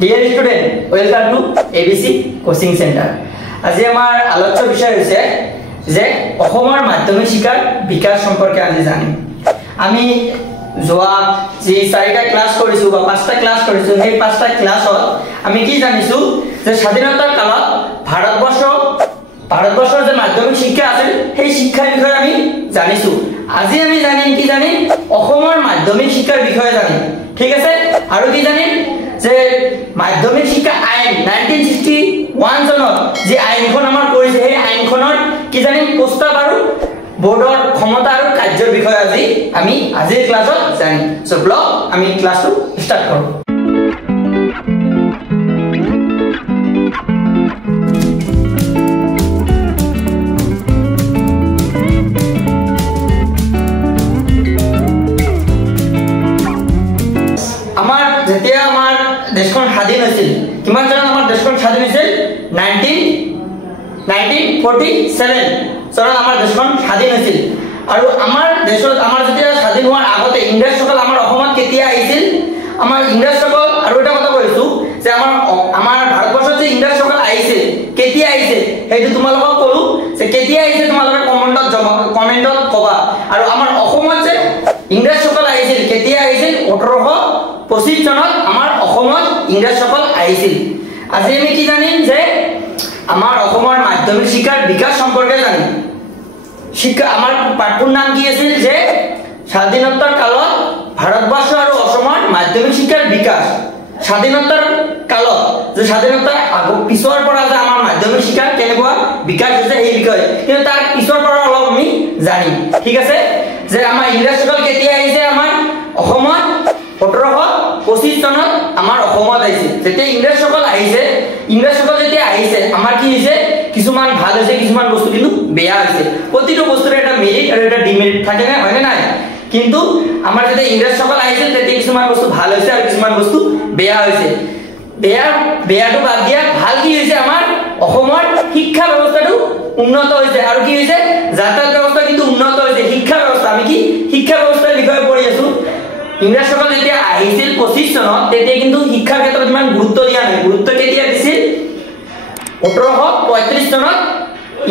Dear student, welcome to ABC coaching centre. আজি আমাৰ আলোচ্য বিষয় হচ্ছে যে অসমৰ মাধ্যমিক শিক্ষাৰ বিকাশ সম্পৰ্কে আজি জানিম। আমি যোৱা যে 4টা ক্লাস কৰিছো বা 5টা ক্লাস কৰিছো, সেই 5টা ক্লাসত আমি কি জানিছো যে স্বাধীনতাৰ কালত ভাৰতবৰ্ষৰ যে মাধ্যমিক শিক্ষা আছিল সেই শিক্ষাৰ বিষয়ে আমি জানিছো। আজি আমি জানিম কি জানিম অসমৰ মাধ্যমিক শিক্ষাৰ বিষয়ে জানিম, ঠিক আছে। আৰু কি জানিম যে মাধ্যমিক শিক্ষা আইন 1961 চনত যে আইনখন আমাৰ কৰিছে সেই আইনখনৰ কি জানিম প্ৰস্তাৱ আৰু বোৰ্ডৰ ক্ষমতা আৰু কাৰ্যৰ বিষয়ে আমি আজিৰ ক্লাছত জানিম। সো ব্লগ আমি ক্লাসটো স্টাৰ্ট কৰো। যেতিয়া আমাৰ দেশখন স্বাধীন হৈছিল, কিমান চনত আমাৰ দেশখন স্বাধীন হৈছিল? 1947 চনত আমাৰ দেশখন স্বাধীন হৈছিল। আৰু আমাৰ দেশত আমাৰ যেতিয়া স্বাধীন হোৱাৰ আগতে ইংৰাজসকল আমাৰ অসমত কেতিয়া আহিছিল? আমাৰ ইংৰাজসকল আৰু এটা কথা কৈছো যে আমাৰ ভাৰতবৰ্ষত যে ইংৰাজসকল আহিছে কেতিয়া আহিছে সেইটো তোমালোকক কলো যে কেতিয়া আহিছে তোমালোকে কমেন্টত কবা। আৰু আমাৰ অসমত যে ইংৰাজসকল আহিছিল কেতিয়া আহিছিল? 1825 চনত আমাৰ অসমত ইংৰাজসকল আহিছিল। আজি আমি কি জানিম যে আমাৰ অসমৰ মাধ্যমিক শিক্ষাৰ বিকাশ সম্পৰ্কে জানিম। শিক্ষা আমাৰ পাঠ্যৰ নাম কি আছিল? যে স্বাধীনতাৰ কালত ভাৰতবৰ্ষ আৰু অসমৰ মাধ্যমিক শিক্ষাৰ বিকাশ। স্বাধীনতাৰ কালত যে স্বাধীনতাৰ পিছৰ পৰা যে আমাৰ মাধ্যমিক শিক্ষাৰ কেনেকুৱা বিকাশ হৈছে সেই বিষয়ে, কিন্তু তাৰ পিছৰ পৰা অলপ আমি জানিম, ঠিক আছে। যে আমাৰ ইংৰাজসকল কেতিয়া আহিছে আমাৰ অসমত? 1825 চনত আমাৰ অসমত আহিছে। যেতিয়া ইংৰাজসকল যেতিয়া আহিছে আমাৰ কি হৈছে? কিছুমান ভাল হৈছে, কিছুমান বস্তু কিন্তু বেয়া হৈছে। প্ৰতিটো বস্তুৰ এটা মেৰিট আৰু এটা ডিমেৰিট থাকে না, হয়নে নাই? কিন্তু আমাৰ যেতিয়া ইংৰাজসকল আহিছিল তেতিয়া কিছুমান বস্তু ভাল হৈছে আৰু কিছুমান বস্তু বেয়া হৈছে। বেয়াটো বাদ দিয়া ভাল কি হৈছে? আমাৰ অসমৰ শিক্ষা ব্যৱস্থাটো উন্নত হৈছে। আৰু কি হৈছে? যাতায়াত ব্যৱস্থা কিন্তু উন্নত হৈছে। শিক্ষা ব্যৱস্থা, আমি কি শিক্ষা ব্যৱস্থাৰ বিষয়ে পঢ়ি আছো। ইংৰাজসকল যেতিয়া আহিছিল 25 চনত তেতিয়া কিন্তু শিক্ষাৰ ক্ষেত্ৰত ইমান গুৰুত্ব দিয়া নাই। গুৰুত্ব কেতিয়া দিছিল? 1835 চনত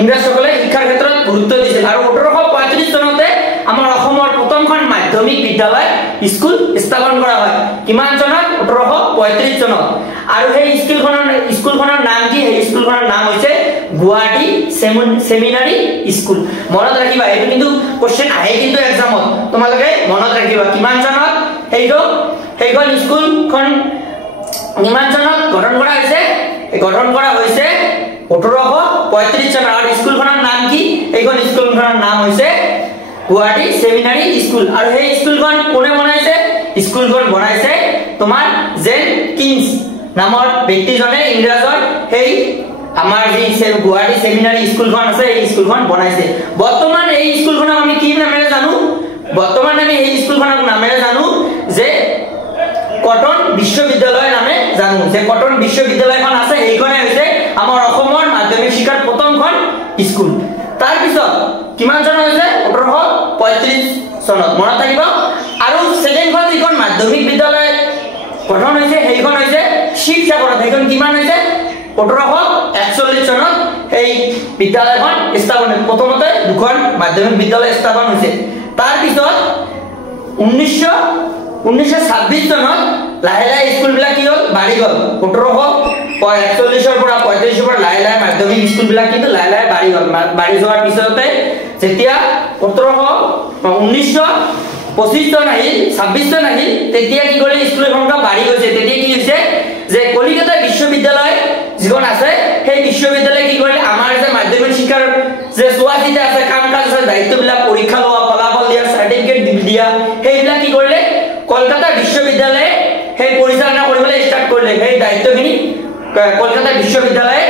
ইংৰাজসকলে শিক্ষাৰ ক্ষেত্ৰত গুৰুত্ব দিছিল। আৰু 1835 চনতে আমাৰ অসমৰ প্ৰথমখন মাধ্যমিক বিদ্যালয় স্কুল স্থাপন কৰা হয়। কিমান চনত? 1835 চনত। আৰু সেই স্কুলখনৰ নাম কি? সেই স্কুলখনৰ নাম হৈছে গুৱাহাটী সেমিনাৰী স্কুল। মনত ৰাখিবা, এইটো কিন্তু কোশ্চেন আহে কিন্তু এক্সামত, তোমালোকে মনত ৰাখিবা। কিমান চনত সেইখন স্কুলখন কিমান চনত গঠন কৰা হৈছে? গঠন কৰা হৈছে 1835 চনত। আৰু স্কুলখনৰ নাম কি? এইখন স্কুলখনৰ নাম হৈছে গুৱাহাটী সেমিনাৰী স্কুল। আৰু সেই স্কুলখন কোনে বনাইছে? স্কুলখন বনাইছে তোমাৰ জেন কিংছ নামৰ ব্যক্তিজনে ইংৰাজৰ সেই আমাৰ যি গুৱাহাটী সেমিনাৰী স্কুলখন আছে এই স্কুলখন বনাইছে। বৰ্তমান এই স্কুলখনক আমি কি নামেৰে জানো? বৰ্তমান আমি এই স্কুলখনক নামেৰে জানো যে কটন বিশ্ববিদ্যালয় নামে জানো। যে কটন বিশ্ববিদ্যালয়খন আছে এইখনে হৈছে আমাৰ অসমৰ মাধ্যমিক শিক্ষাৰ প্ৰথমখন স্কুল। তাৰ পিছত কিমান চনত হৈছে? 1835 চনত, মনত থাকিব। আৰু ছেকেণ্ডখন যিখন মাধ্যমিক বিদ্যালয় গঠন হৈছে সেইখন হৈছে শিৱসাগৰত। সেইখন কিমান হৈছে? 1841 চনত এই বিদ্যালয়খন স্থাপন হৈছে। প্ৰথমতে দুখন মাধ্যমিক বিদ্যালয় স্থাপন হৈছে। তাৰ পিছত 1926 চনত লাহে লাহে স্কুলবিলাক কি হ'ল? বাঢ়ি গ'ল। 1841 পৰা 35 পৰা লাহে লাহে মাধ্যমিক স্কুলবিলাক কিন্তু লাহে লাহে বাঢ়ি গ'ল। বাঢ়ি যোৱাৰ পিছতে যেতিয়া 1925 চন আহিল, 26 চন আহিল, তেতিয়া কি কৰিলে? স্কুলৰ সংখ্যা বাঢ়ি গৈছে। তেতিয়া কি হৈছে যে কলিকতা বিশ্ববিদ্যালয় যিখন আছে সেই বিশ্ববিদ্যালয়ে কি কৰিলে? আমাৰ যে মাধ্যমিক শিক্ষাৰ যে চোৱাচিতা আছে, কাম কাজ আছে, দায়িত্ববিলাক পৰীক্ষা লোৱা, ফলাফল দিয়া, চাৰ্টিফিকেট দিয়া, সেইবিলাক কি কৰিলে? কলকাতা বিশ্ববিদ্যালয়ে সেই পৰিচালনা কৰিবলৈ ষ্টাৰ্ট কৰিলে। সেই দায়িত্বখিনি কলকাতা বিশ্ববিদ্যালয়ে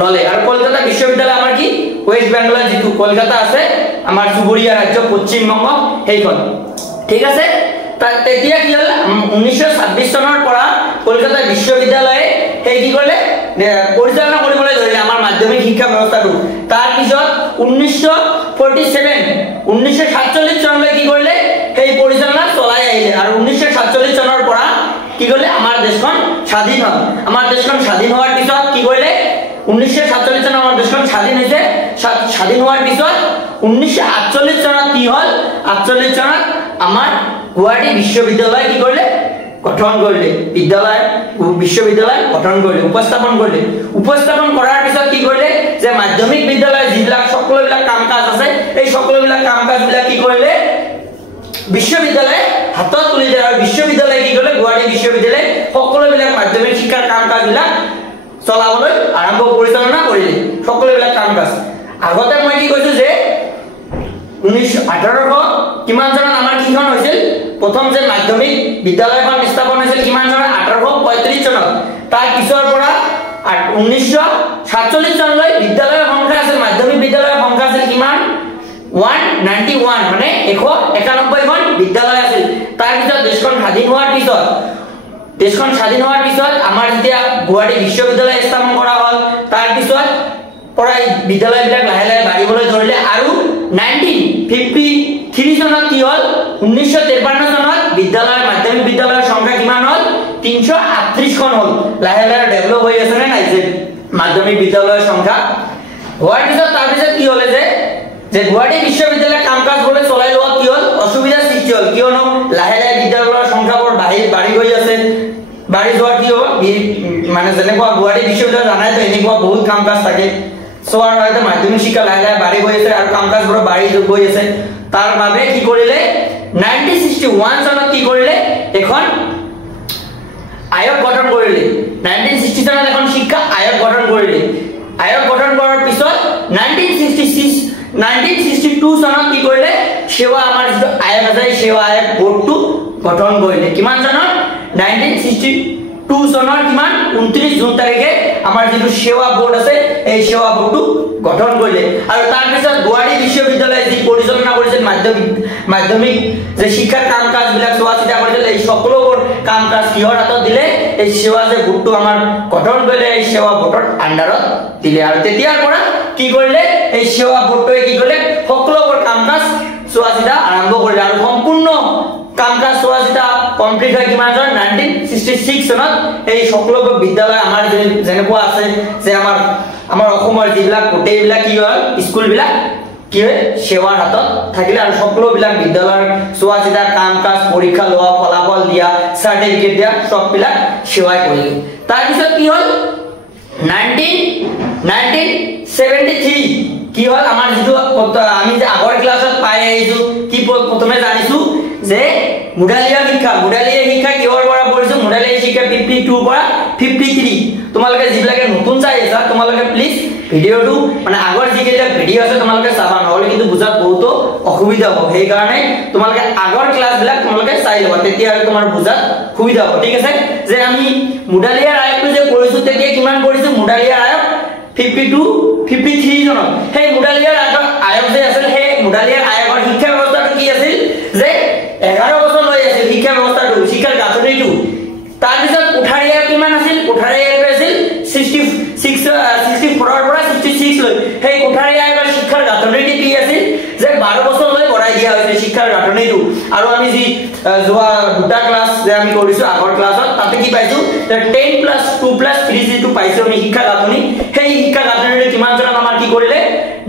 ললে। আৰু কলকাতা বিশ্ববিদ্যালয় আমাৰ কি? ওয়েস্ট বেংগলৰ যিটো কলকাতা আছে আমাৰ চুবুৰীয়া ৰাজ্য পশ্চিমবংগ সেইখন, ঠিক আছে। তেতিয়া কি হ'ল? 1926 চনৰ পৰা কলকাতা বিশ্ববিদ্যালয়ে সেই কি কৰিলে? পৰিচালনা কৰিবলৈ ধৰিলে আমাৰ মাধ্যমিক শিক্ষা ব্যৱস্থাটো। তাৰ পিছত 1947 চনলৈ কি কৰিলে? সেই পৰিচালনা চলাই আহিলে। আৰু 1947 চনৰ পৰা কি কৰিলে আমাৰ দেশখন স্বাধীন হ'ল আমাৰ দেশখন স্বাধীন হোৱাৰ পিছত কি কৰিলে 1947 চনত আমাৰ দেশখন স্বাধীন হৈছে স্বাধীন হোৱাৰ পিছত 1948 চনত কি হ'ল 48 চনত আমাৰ গুৱাহাটী বিশ্ববিদ্যালয় কি কৰিলে গঠন কৰিলে বিশ্ববিদ্যালয় গঠন কৰিলে উপস্থাপন কৰাৰ পিছত কি কৰিলে যে মাধ্যমিক বিদ্যালয় যিবিলাক সকলোবিলাক কাম-কাজ আছে এই সকলোবিলাক কাম-কাজবিলাক কি কৰিলে বিশ্ববিদ্যালয় হাতত তুলি দিলে আৰু বিশ্ববিদ্যালয় কি কৰিলে গুৱাহাটী বিশ্ববিদ্যালয় সকলোবিলাক মাধ্যমিক শিক্ষাৰ কাম-কাজবিলাক চলাবলৈ আৰম্ভ পৰিচালনা কৰিলে সকলোবিলাক কাম-কাজ আগতে মই কি কৈছো যে 1800 কিমান চনত আমাৰ কিখন হৈছিল প্ৰথম যে মাধ্যমিক বিদ্যালয়খন স্থাপন হৈছিল কিমান চনত 1835 চনত তাৰ পিছৰ পৰা 1947 চনলৈ বিদ্যালয়ৰ সংখ্যা আছিল মাধ্যমিক বিদ্যালয়ৰ সংখ্যা আছিল কিমান 191 মানে 191 খন বিদ্যালয় আছিল তাৰ পিছত দেশখন স্বাধীন হোৱাৰ পিছত আমাৰ যেতিয়া গুৱাহাটী বিশ্ববিদ্যালয় স্থাপন কৰা হ'ল তাৰ পিছত পৰাই বিদ্যালয়বিলাক লাহে লাহে বাঢ়িবলৈ ধৰিলে আৰু 1953 চনত কি হ'ল 1953 চনত মাধ্যমিক বিদ্যালয়ৰ সংখ্যা কিমান হ'ল 338 খন হ'ল লাহে লাহে ডেভেলপ হৈ আছে নাই যে মাধ্যমিক বিদ্যালয়ৰ সংখ্যা হোৱাৰ পিছত তাৰ পিছত কি হ'লে যে গুৱাহাটী বিশ্ববিদ্যালয়ৰ কাম-কাজ বলে চলাই লোৱা কি হ'ল অসুবিধা সৃষ্টি হ'ল কিয়নো লাহে লাহে বিদ্যালয়ৰ সংখ্যাবোৰ বাঢ়ি গৈ আছে বাঢ়ি যোৱাৰ কি হ'ব মানে যেনেকুৱা গুৱাহাটী বিশ্ববিদ্যালয় জানাই তো এনেকুৱা বহুত কাম-কাজ থাকে সোৱাৰ হয়তো মাধ্যমিক শিক্ষা লাহে লাহে বাঢ়ি গৈ আছে আৰু কাম-কাজবোৰ বাঢ়ি গৈ আছে তাৰ বাবে কি কৰিলে 1961 চনত কি কৰিলে এখন আয়োগ গঠন কৰিলে 1960 চনত এখন শিক্ষা আয়োগ গঠন কৰিলে আয়োগ গঠন কৰাৰ পিছত 1962 চনত কি কৰিলে সেৱা আমাৰ যিটো আয়োগ আছে সেৱা আয়োগ বোৰ্ডটো গঠন কৰিলে কিমান চনত 1962 চনৰ কিমান 29 জুন তাৰিখে আমাৰ যিটো সেৱা বোৰ্ড আছে এই সেৱা বোৰ্ডটো গঠন কৰিলে আৰু তাৰ পিছত গুৱাহাটী বিশ্ববিদ্যালয় যি পৰিচালনা কৰিছিল মাধ্যমিক যে শিক্ষাৰ কাম-কাজ বিলাক চোৱা চিতা কৰিছিল এই সকলোবোৰ কাম-কাজ কিহৰ হাতত দিলে এই সেৱা যে বোৰ্ডটো আমাৰ গঠন কৰিলে এই সেৱা বোৰ্ডৰ আন্ডাৰত দিলে আৰু তেতিয়াৰ পৰা কি কৰিলে এই সেৱা বোৰ্ডটোৱে কি কৰিলে সকলোবোৰ কাম-কাজ চোৱা চিতা আৰম্ভ কৰিলে আৰু সম্পূৰ্ণ কাম-কাজ চোৱা চিতা কমপ্লিট হয় কিমান চনত 1966 চনত এই সকলোবোৰ বিদ্যালয় আমাৰ যেনেকুৱা আছে যে আমাৰ অসমৰ যিবিলাক গোটেইবিলাক কি হয় স্কুলবিলাক কি হয় সেৱাৰ হাতত থাকিলে আৰু সকলোবিলাক বিদ্যালয়ৰ চোৱা চিতা কাম-কাজ পৰীক্ষা লোৱা ফলাফল দিয়া চাৰ্টিফিকেট দিয়া সববিলাক সেৱাই কৰিলে তাৰ পিছত কি হ'ল 1973 কি হ'ল আমাৰ যিটো আমি যে আগৰ ক্লাছত পাই আহিছো কি প্ৰথমে জানিছো যে মুডালিয়া শিক্ষা কিহৰ পৰা পৰিছো মুডালিয়া শিক্ষা 52 পৰা 53 তোমালোকে যিবিলাকে নতুন চাই আছা তোমালোকে প্লিজ ভিডিওটো মানে আগৰ যিকেইটা ভিডিও আছে তোমালোকে চাবা নহলে কিন্তু বুজাত বহুত অসুবিধা হ'ব সেই কাৰণে তোমালোকে আগৰ ক্লাছবিলাক তোমালোকে চাই লবা তেতিয়া আৰু তোমাৰ বুজাত সুবিধা হ'ব ঠিক আছে যে আমি মুডালিয়াৰ আয়োগটো যে কৰিছো তেতিয়া কিমান কৰিছো মুডালিয়াৰ আয়োগ 53 জনত সেই মুডালিয়াৰ আয়োগ যে আছিল সেই মুডালিয়াৰ আয়োগৰ শিক্ষা ব্যৱস্থাটো কি আছিল যে 11 বছৰ লৈ আছিল শিক্ষা ব্যৱস্থাটো শিক্ষাৰ গাঁথনিটো তাৰ পিছত কোঠাৰীয়া কিমান আছিল কোঠাৰীয়া আছিল 64 ৰ পৰা 66 লৈ সেই কোঠাৰীয়া আয়োগৰ শিক্ষাৰ গাঁথনিটো কি আছিল যে 12 বছৰ লৈ বঢ়াই দিয়া হৈছে শিক্ষাৰ গাঁথনিটো আৰু আমি যি যোৱা দুটা ক্লাছ যে আমি কৰিছো আগৰ ক্লাছত তাতে কি পাইছো যে 10 + 2 + 3 যেটো পাইছো আমি শিক্ষা গাঁথনি সেই শিক্ষা গাঁথনিটো কিমান চনত আমাৰ কি কৰিলে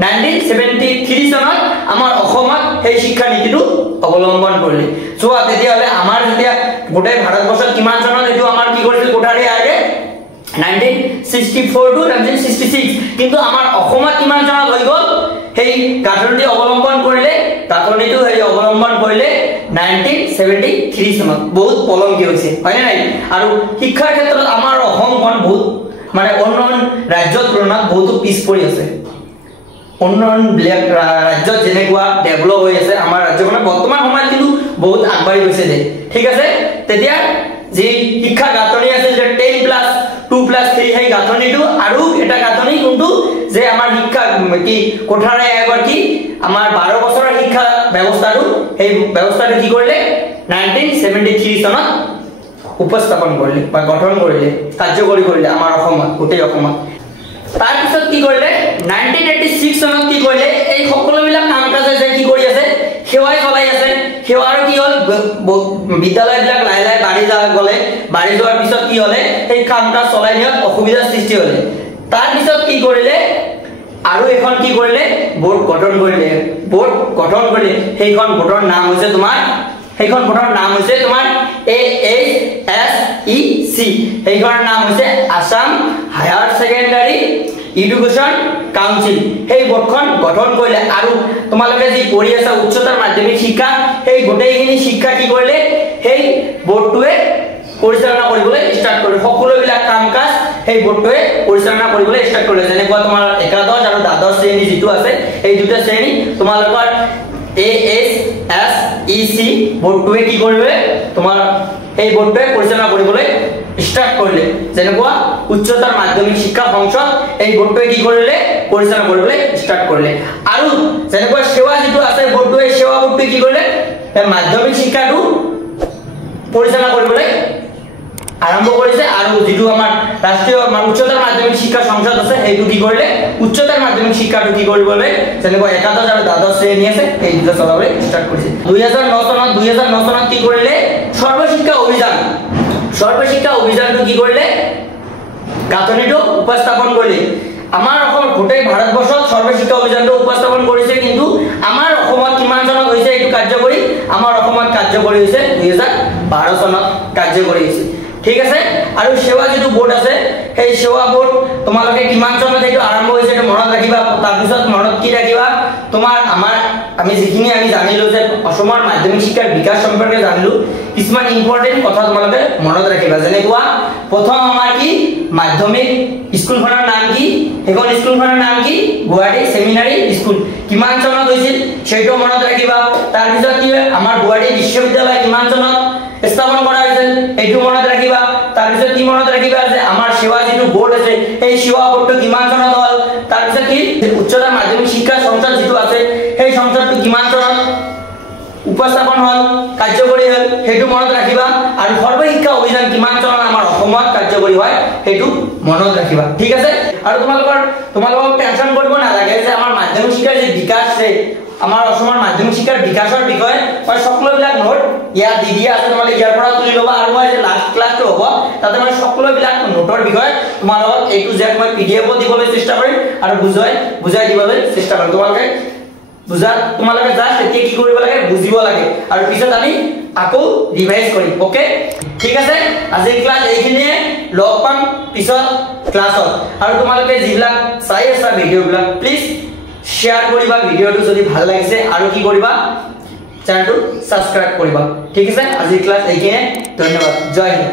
1973 চনত আমাৰ অসমত সেই শিক্ষা নীতিটো অৱলম্বন কৰিলে চোৱা তেতিয়াহলে আমাৰ যেতিয়া গোটেই ভাৰতবৰ্ষত কিমান চনত এটো আমাৰ কি কৰিছিল কোঠাৰীয়া আয়োগে 1964 to 1966 কিন্তু আমাৰ অসমত কিমান চনত হৈ গ'ল সেই গাঁথনিটো অৱলম্বন কৰিলে 1973 চনত বহুত পলমকি হৈছে হয় নাই আৰু শিক্ষাৰ ক্ষেত্ৰত আমাৰ অসমখন বহুত মানে অন্য ৰাজ্যৰ তুলনাত বহুত পিছ পৰি আছে অন্য ৰাজ্যত যেনেকুৱা ডেভেলপ হৈ আছে আমাৰ ৰাজ্যখন বৰ্তমান সময়ত কিন্তু বহুত আগবাঢ়ি গৈছে দে ঠিক আছে তেতিয়া যি শিক্ষা গাঁথনি আছে যে 10 + 2 + 3 সেই গাঁথনিটো আৰু এটা গাঁথনি কোনটো যে আমাৰ শিক্ষা কি কোঠাৰীয়া আয়োগৰ কি আমাৰ 12 বছৰৰ শিক্ষা ব্যৱস্থাটো সেই ব্যৱস্থাটো কি কৰিলে 1973 চনত উপস্থাপন কৰিলে বা গঠন কৰিলে কাৰ্যকৰী কৰিলে আমাৰ অসমত গোটেই অসমত তাৰ পিছত কি কৰিলে 1986 চনত কি কৰিলে এই সকলোবিলাক কাম-কাজ যে কি কৰি আছে সেৱাই চলাই আছে সেৱাৰ কি হ'ল বিদ্যালয়বিলাক লাহে লাহে বাঢ়ি যোৱাৰ পিছত কি হ'লে সেই কামটা চলাই নিয়াত অসুবিধাৰ সৃষ্টি হ'লে তাৰ পিছত কি কৰিলে আৰু এখন কি কৰিলে বোৰ্ড গঠন কৰিলে সেইখন বোৰ্ডৰ নাম হৈছে তোমাৰ AHSEC সেইখনৰ নাম হৈছে Assam higher secondary education council সেই বোৰ্ডখন গঠন কৰিলে আৰু তোমালোকে যি পঢ়ি আছা উচ্চতৰ মাধ্যমিক শিক্ষা সেই গোটেইখিনি শিক্ষা কি কৰিলে সেই বোৰ্ডটোৱে পৰিচালনা কৰিবলৈ ষ্টাৰ্ট কৰিলে সকলোবিলাক কাম কাজ সেই বোৰ্ডটোৱে পৰিচালনা কৰিবলৈ ষ্টাৰ্ট কৰিলে যেনেকুৱা তোমাৰ একাদশ আৰু দ্বাদশ শ্ৰেণী যিটো আছে এই দুটা শ্ৰেণী তোমালোকৰ AHSEC বোৰ্ডটোৱে কি কৰিলে তোমাৰ এই বোৰ্ডটোৱে পৰিচালনা কৰিবলৈ ষ্টাৰ্ট কৰিলে যেনেকুৱা উচ্চতৰ মাধ্যমিক শিক্ষা সংসদ এই বোৰ্ডটোৱে কি কৰিলে পৰিচালনা কৰিবলৈ ষ্টাৰ্ট কৰিলে আৰু যেনেকুৱা সেৱা যিটো আছে বোৰ্ডটোৱে সেৱা বোৰ্ডটোৱে কি কৰিলে মাধ্যমিক শিক্ষাটো পৰিচালনা কৰিবলৈ আৰম্ভ কৰিছে আৰু যেটো আমাৰ ৰাষ্ট্ৰীয় উচ্চতৰ মাধ্যমিক শিক্ষা সংসদ আছে এইটো কি কৰিলে উচ্চতৰ মাধ্যমিক শিক্ষাটো কি কৰিবলৈ যেনেকুৱা একাদশ আৰু দ্বাদশ শ্ৰেণী আছে এই দুটা চলাবলৈ ষ্টাৰ্ট কৰিছে 2009 চনত কি কৰিলে সৰ্বশিক্ষা অভিযানটো কি কৰিলে গাঁথনিটো উপস্থাপন কৰিলে আমাৰ অসম গোটেই ভাৰতবৰ্ষত সৰ্বশিক্ষা অভিযানটো উপস্থাপন কৰিছে কিন্তু আমাৰ অসমত কিমান চনত হৈছে এইটো কাৰ্যকৰী আমাৰ অসমত কাৰ্যকৰী হৈছে 2012 চনত কাৰ্যকৰী হৈছে ঠিক আছে আৰু সেৱা যেটো বোৰ্ড আছে সেই সেৱা বোৰ্ড তোমালোকে কিমান চনত এইটো আৰম্ভ হৈছে এটা মনত ৰাখিবা তাৰ পিছত মনত কি ৰাখিবা তোমাৰ আমি যিখিনি জানিলো যে অসমৰ মাধ্যমিক শিক্ষাৰ বিকাশ সম্পৰ্কে জানিলো কিছুমান ইম্পৰ্টেন্ট কথা তোমালোকে মনত ৰাখিবা যেনেকুৱা প্ৰথম আমাৰ কি মাধ্যমিক স্কুলখনৰ নাম কি এখন স্কুলখনৰ নাম কি গুৱাহাটী সেমিনাৰী স্কুল কিমান চনত হৈছিল সেইটো মনত ৰাখিবা তাৰ পিছত কি আমাৰ গুৱাহাটী বিশ্ববিদ্যালয় কিমান চনত স্থাপন কৰা হৈছিল এইটো মনত ৰাখিবা তাৰ পিছত কি মনত ৰাখিবা যে আমাৰ সেৱা যেটো বোৰ্ড আছে এই সেৱা বোৰ্ডটো কিমান চনত হ'ল তাৰ পিছত কি উচ্চতৰ মাধ্যমিক শিক্ষা সংসদ যেটো আছে সেই সংসদটো কিমান চনত উপস্থাপন হ'ল কাৰ্যকৰী হ'ল সেইটো মনত ৰাখিবা আৰু সৰ্বশিক্ষা অভিযান কিমান চনত আমাৰ অসমত কাৰ্যকৰী হয় সেইটো মনত ৰাখিবা ঠিক আছে আৰু তোমালোকক টেনচন কৰিব নালাগে যে আমাৰ মাধ্যমিক শিক্ষাৰ যে বিকাশ আছে আমাৰ অসমৰ মাধ্যমিক শিক্ষাৰ বিকাশৰ বিষয়ে মই সকলোবিলাক নোট ইয়াত দি দিয়া আছে তোমালোকে ইয়াৰ পৰা তুলি ল'বা আৰু মই যে লাষ্ট ক্লাছটো হ'ব তাতে মই সকলোবিলাক নোটৰ বিষয়ে তোমালোকক A to Z মই PDF দিবলৈ চেষ্টা কৰিম আৰু বুজাই দিবলৈ চেষ্টা কৰিম তোমালোকে জাস্ট এতিয়া কি কৰিব লাগে বুজিব লাগে আৰু পিছত আমি আকৌ ৰিভাইজ কৰিম ওকে ঠিক আছে আজি ক্লাছ এইখিনিয়ে লগ পাম পিছত ক্লাছত আৰু তোমালোকে যিবিলাক চাই আছা ভিডিঅ'বিলাক প্লিজ শেয়াৰ কৰিবা ভিডিঅ'টো যদি ভাল লাগিছে আৰু কি কৰিবা চেনেলটো সাবস্ক্ৰাইব কৰিবা ঠিক আছে আজি ক্লাছ এইখিনিয়ে ধন্যবাদ জয় হিন্দ